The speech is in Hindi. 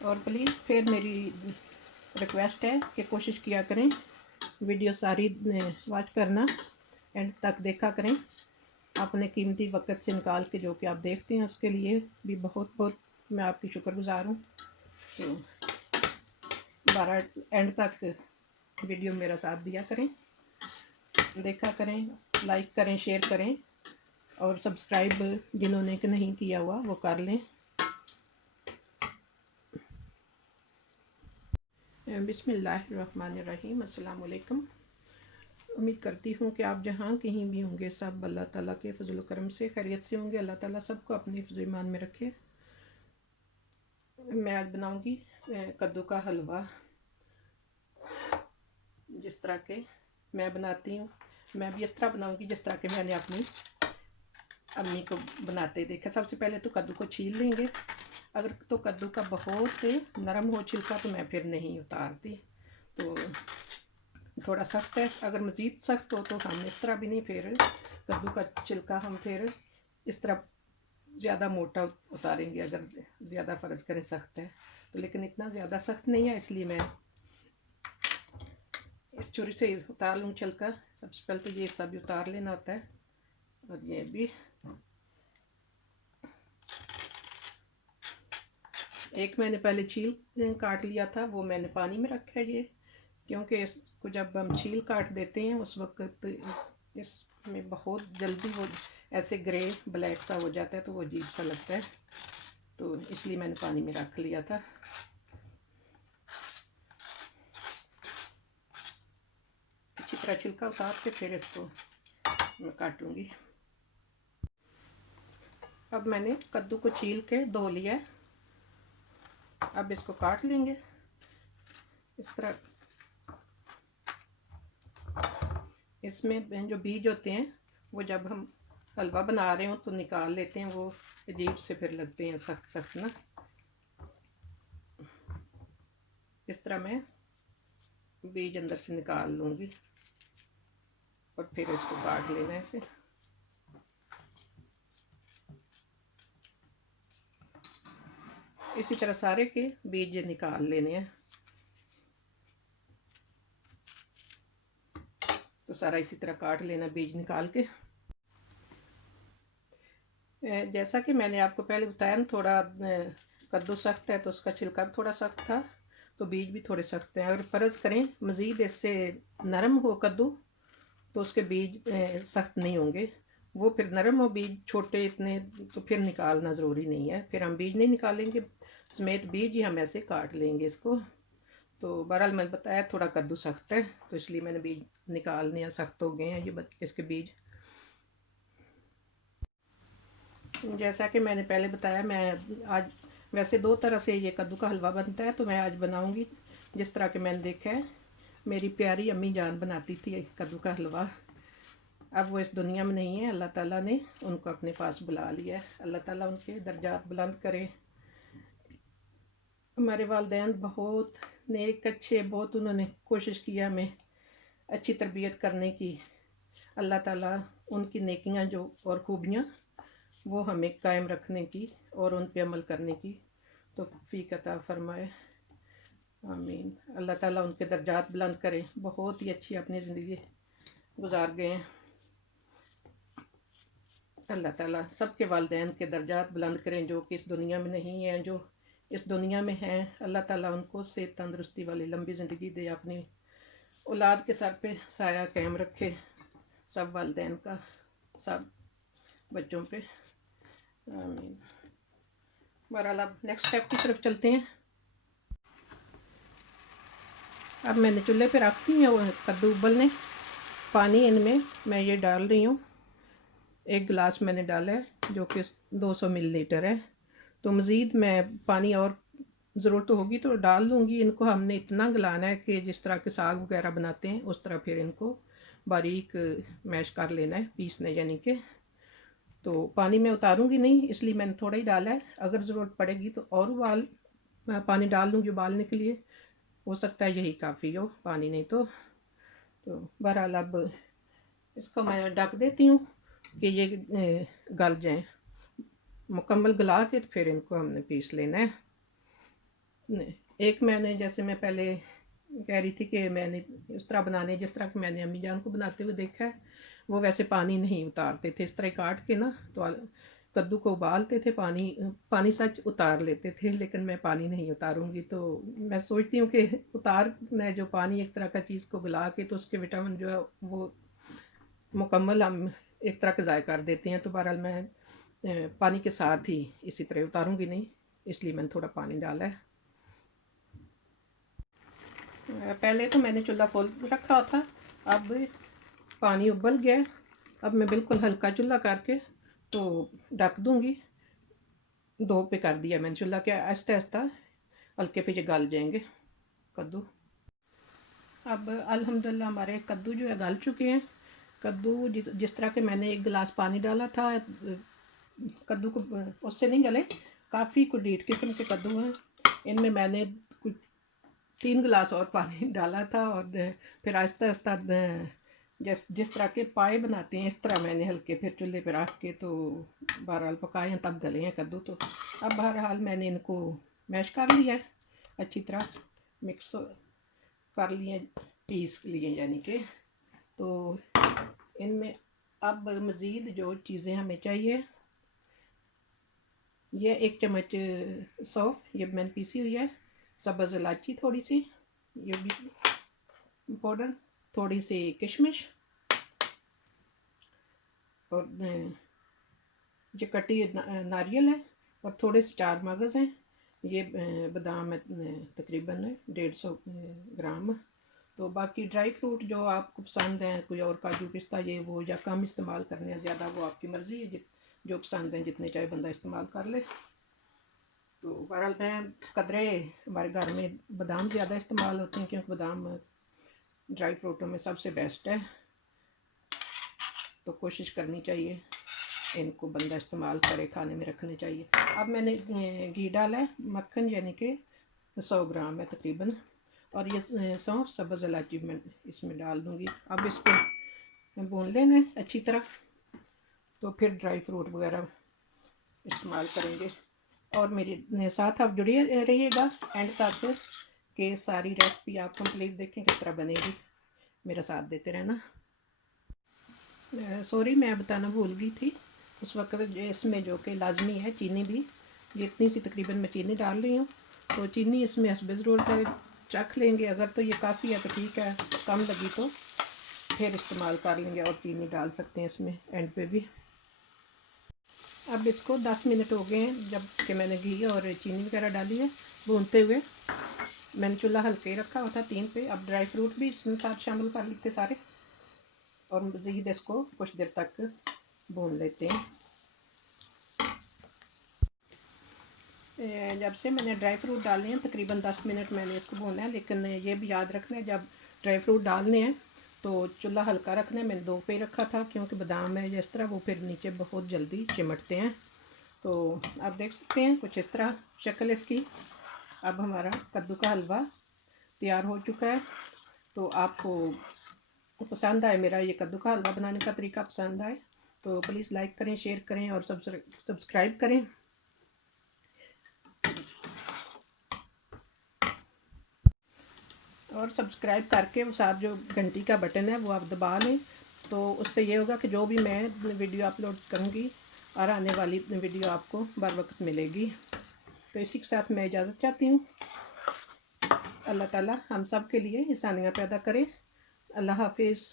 और प्लीज़ फिर मेरी रिक्वेस्ट है कि कोशिश किया करें, वीडियो सारी वॉच करना, एंड तक देखा करें। अपने कीमती वक्त से निकाल के जो कि आप देखते हैं उसके लिए भी बहुत बहुत मैं आपकी शुक्रगुजार हूँ। तो 12 एंड तक वीडियो मेरा साथ दिया करें, देखा करें, लाइक करें, शेयर करें, और सब्सक्राइब जिन्होंने नहीं किया हुआ वो कर लें। बिस्मिल्लाहिर्रहमानिर्रहीम। अस्सलाम वालेकुम। उम्मीद करती हूँ कि आप जहाँ कहीं भी होंगे सब अल्लाह ताला के फजल करम से खैरियत से होंगे। अल्लाह ताला सबको अपनी हिफ्ज़ ईमान में रखे। मैं आज बनाऊँगी कद्दू का हलवा। जिस तरह के मैं बनाती हूँ, मैं भी इस तरह बनाऊँगी जिस तरह के मैंने अपनी अम्मी को बनाते देखा। सबसे पहले तो कद्दू को छील लेंगे। अगर तो कद्दू का बहुत नरम हो छिलका तो मैं फिर नहीं उतारती, तो थोड़ा सख्त है। अगर मज़ीद सख्त हो तो हम इस तरह भी नहीं, फिर कद्दू का छिलका हम फिर इस तरह ज़्यादा मोटा उतारेंगे अगर ज़्यादा फ़र्ज़ करें सख्त है तो। लेकिन इतना ज़्यादा सख्त नहीं है, इसलिए मैं इस छुरी से उतार लूँ छिलका। सबसे पहले तो ये सब भी उतार लेना होता है, और ये भी एक मैंने पहले छील काट लिया था, वो मैंने पानी में रखा है ये, क्योंकि इसको जब हम छील काट देते हैं उस वक्त इसमें बहुत जल्दी वो ऐसे ग्रे ब्लैक सा हो जाता है, तो वो अजीब सा लगता है, तो इसलिए मैंने पानी में रख लिया था। अच्छी तरह छिलका उतार के फिर इसको मैं काटूंगी। अब मैंने कद्दू को छील के धो लिया है, अब इसको काट लेंगे इस तरह। इसमें जो बीज होते हैं वो जब हम हलवा बना रहे हो तो निकाल लेते हैं, वो अजीब से फिर लगते हैं सख्त सख्त ना। इस तरह मैं बीज अंदर से निकाल लूँगी और फिर इसको काट लेना है ऐसे। इसी तरह सारे के बीज निकाल लेने हैं, तो सारा इसी तरह काट लेना बीज निकाल के। जैसा कि मैंने आपको पहले बताया ना, थोड़ा कद्दू सख्त है तो उसका छिलका भी थोड़ा सख्त था, तो बीज भी थोड़े सख्त हैं। अगर फ़र्ज़ करें मज़ीद इससे नरम हो कद्दू तो उसके बीज सख्त नहीं होंगे, वो फिर नरम हो बीज छोटे इतने, तो फिर निकालना ज़रूरी नहीं है। फिर हम बीज नहीं निकालेंगे, समेत बीज ही हम ऐसे काट लेंगे इसको। तो बहरहाल मैंने बताया थोड़ा कद्दू सख्त है तो इसलिए मैंने बीज निकालने हैं, सख्त हो गए हैं ये इसके बीज। जैसा कि मैंने पहले बताया, मैं आज वैसे दो तरह से ये कद्दू का हलवा बनता है, तो मैं आज बनाऊंगी जिस तरह के मैंने देखा है। मेरी प्यारी अम्मी जान बनाती थी कद्दू का हलवा। अब वो इस दुनिया में नहीं है, अल्लाह ताला ने उनको अपने पास बुला लिया है। अल्लाह ताला उनके दर्जात बुलंद करे। हमारे वालिदैन बहुत नेक अच्छे, बहुत उन्होंने कोशिश किया हमें अच्छी तरबियत करने की। अल्लाह ताला उनकी नेकियां जो और खूबियाँ वो हमें कायम रखने की और उन पे अमल करने की तौफीक अता फरमाए। आमीन। अल्लाह ताला उनके दर्जात बुलंद करे। बहुत ही अच्छी अपनी ज़िंदगी गुजार गए हैं। अल्लाह ताला सबके वालिदैन के दर्जात बुलंद करें, जो कि इस दुनिया में नहीं हैं, जो इस दुनिया में हैं। अल्लाह ताला उनको सेहत तंदुरुस्ती वाली लंबी ज़िंदगी दे, अपनी औलाद के सर पे साया कायम रखे, सब वालिदैन का, सब बच्चों पे। आमीन। बहरहाल अब नेक्स्ट स्टेप की तरफ चलते हैं। अब मैंने चूल्हे पे रखती हैं वो कद्दू उबलने। पानी इनमें मैं ये डाल रही हूँ, 1 गिलास मैंने डाला है जो कि 200 मिलीलीटर है। तो मज़ीद मैं पानी और ज़रूरत होगी तो डाल लूँगी। इनको हमने इतना गलाना है कि जिस तरह के साग वगैरह बनाते हैं उस तरह फिर इनको बारीक मैश कर लेना है, पीसने यानी कि। तो पानी मैं उतारूँगी नहीं, इसलिए मैंने थोड़ा ही डाला है। अगर ज़रूरत पड़ेगी तो और पानी डाल लूँगी उबालने के लिए, हो सकता है यही काफ़ी हो पानी, नहीं तो बहरहाल अब इसको मैं ढक देती हूँ कि ये गल जाएँ। मुकम्मल गला के फिर इनको हमने पीस लेना है। एक मैंने, जैसे मैं पहले कह रही थी कि मैंने उस तरह बनाने, जिस तरह कि मैंने अम्मी जान को बनाते हुए देखा है, वो वैसे पानी नहीं उतारते थे। इस तरह काट के ना तो कद्दू को उबालते थे, पानी सच उतार लेते थे, लेकिन मैं पानी नहीं उतारूँगी। तो मैं सोचती हूँ कि उतार मैं जो पानी एक तरह का चीज़ को गला के तो उसके विटामिन जो है वो मुकम्मल हम एक तरह का ज़ाय कर देते हैं। तो बहरहाल मैं पानी के साथ ही इसी तरह उतारूँगी नहीं, इसलिए मैंने थोड़ा पानी डाला है। पहले तो मैंने चूल्हा फुल रखा था, अब पानी उबल गया। अब मैं बिल्कुल हल्का चूल्हा करके तो ढक दूँगी। 2 पे कर दिया मैंने चूल्हा, क्या आहिस्ता आहिस्ता हल्के पे ये गल जाएंगे कद्दू। अब अल्हम्दुलिल्लाह हमारे कद्दू जो है गल चुके हैं। कद्दू जिस तरह के मैंने 1 गिलास पानी डाला था, कद्दू को उससे नहीं गले, काफ़ी कुछ डीठ किस्म के कद्दू हैं। इनमें मैंने कुछ 3 गिलास और पानी डाला था और फिर आहिस्ता आहिस्ता जिस तरह के पाए बनाते हैं इस तरह मैंने हल्के फिर चूल्हे पर रख के तो बहरहाल पकाए हैं, तब गले हैं कद्दू। तो अब बहरहाल मैंने इनको मैश कर लिया है, अच्छी तरह मिक्स कर लिए, पीस लिए यानी कि। तो इनमें अब मज़ीद जो चीज़ें हमें चाहिए, ये 1 चम्मच सौंफ, ये मैंने पीसी हुई है। सब्ज़ इलायची थोड़ी सी, ये भी पाउडर, थोड़ी सी किशमिश, और ये कटी नारियल है, और थोड़े से 4 मगज़ हैं। ये बादाम है, तकरीबन 150 ग्राम। तो बाकी ड्राई फ्रूट जो आपको पसंद हैं, कोई और काजू पिस्ता ये वो, या कम इस्तेमाल करने हैं ज़्यादा, वो आपकी मर्ज़ी है, जो पसंद है जितने चाहे बंदा इस्तेमाल कर ले। तो बहरहाल मैं कदरे, हमारे घर में बादाम ज़्यादा इस्तेमाल होते हैं क्योंकि बादाम ड्राई फ्रूटों में सबसे बेस्ट है। तो कोशिश करनी चाहिए इनको बंदा इस्तेमाल करे, खाने में रखने चाहिए। अब मैंने घी डाला है, मक्खन यानी कि 100 ग्राम है तकरीबन, और ये सौंफ सब्ज़ इलायची मैं इसमें डाल दूँगी। अब इसको भून लेना है अच्छी तरह, तो फिर ड्राई फ्रूट वगैरह इस्तेमाल करेंगे। और मेरे साथ आप जुड़े रहिएगा एंड तक कि सारी रेसिपी आप कंप्लीट देखें किस तरह बनेगी, मेरा साथ देते रहना। सॉरी, मैं बताना भूल गई थी उस वक्त, इसमें जो कि लाजमी है चीनी भी, ये इतनी सी तकरीबन मैं चीनी डाल रही हूँ। तो चीनी इसमें हस्बे ज़रूरत चख लेंगे, अगर तो ये काफ़ी है तो ठीक है, कम लगी तो फिर इस्तेमाल कर लेंगे और चीनी डाल सकते हैं इसमें एंड पे भी। अब इसको 10 मिनट हो गए हैं जब कि मैंने घी और चीनी वगैरह डाली है भूनते हुए। मैंने चूल्हा हल्के ही रखा हुआ था 3 पे। अब ड्राई फ्रूट भी इसमें साथ शामिल कर लेते सारे, और मज़ीद इसको कुछ देर तक भून लेते हैं। जब से मैंने ड्राई फ्रूट डाले हैं तकरीबन 10 मिनट मैंने इसको भूना है, लेकिन ये भी याद रखना है जब ड्राई फ्रूट डालने हैं तो चूल्हा हल्का रखना है। मैंने 2 पे रखा था क्योंकि बादाम है जिस तरह वो फिर नीचे बहुत जल्दी चिमटते हैं। तो आप देख सकते हैं कुछ इस तरह शक्ल इसकी। अब हमारा कद्दू का हलवा तैयार हो चुका है। तो आपको पसंद आए, मेरा ये कद्दू का हलवा बनाने का तरीका पसंद आए तो प्लीज़ लाइक करें, शेयर करें और सब्सक्राइब करें। और सब्सक्राइब करके वो साथ जो घंटी का बटन है वो आप दबा लें, तो उससे ये होगा कि जो भी मैं वीडियो अपलोड करूँगी और आने वाली वीडियो आपको बर वक्त मिलेगी। तो इसी के साथ मैं इजाज़त चाहती हूँ। अल्लाह ताला हम सब के लिए आसानियाँ पैदा करे। अल्लाह हाफिज़।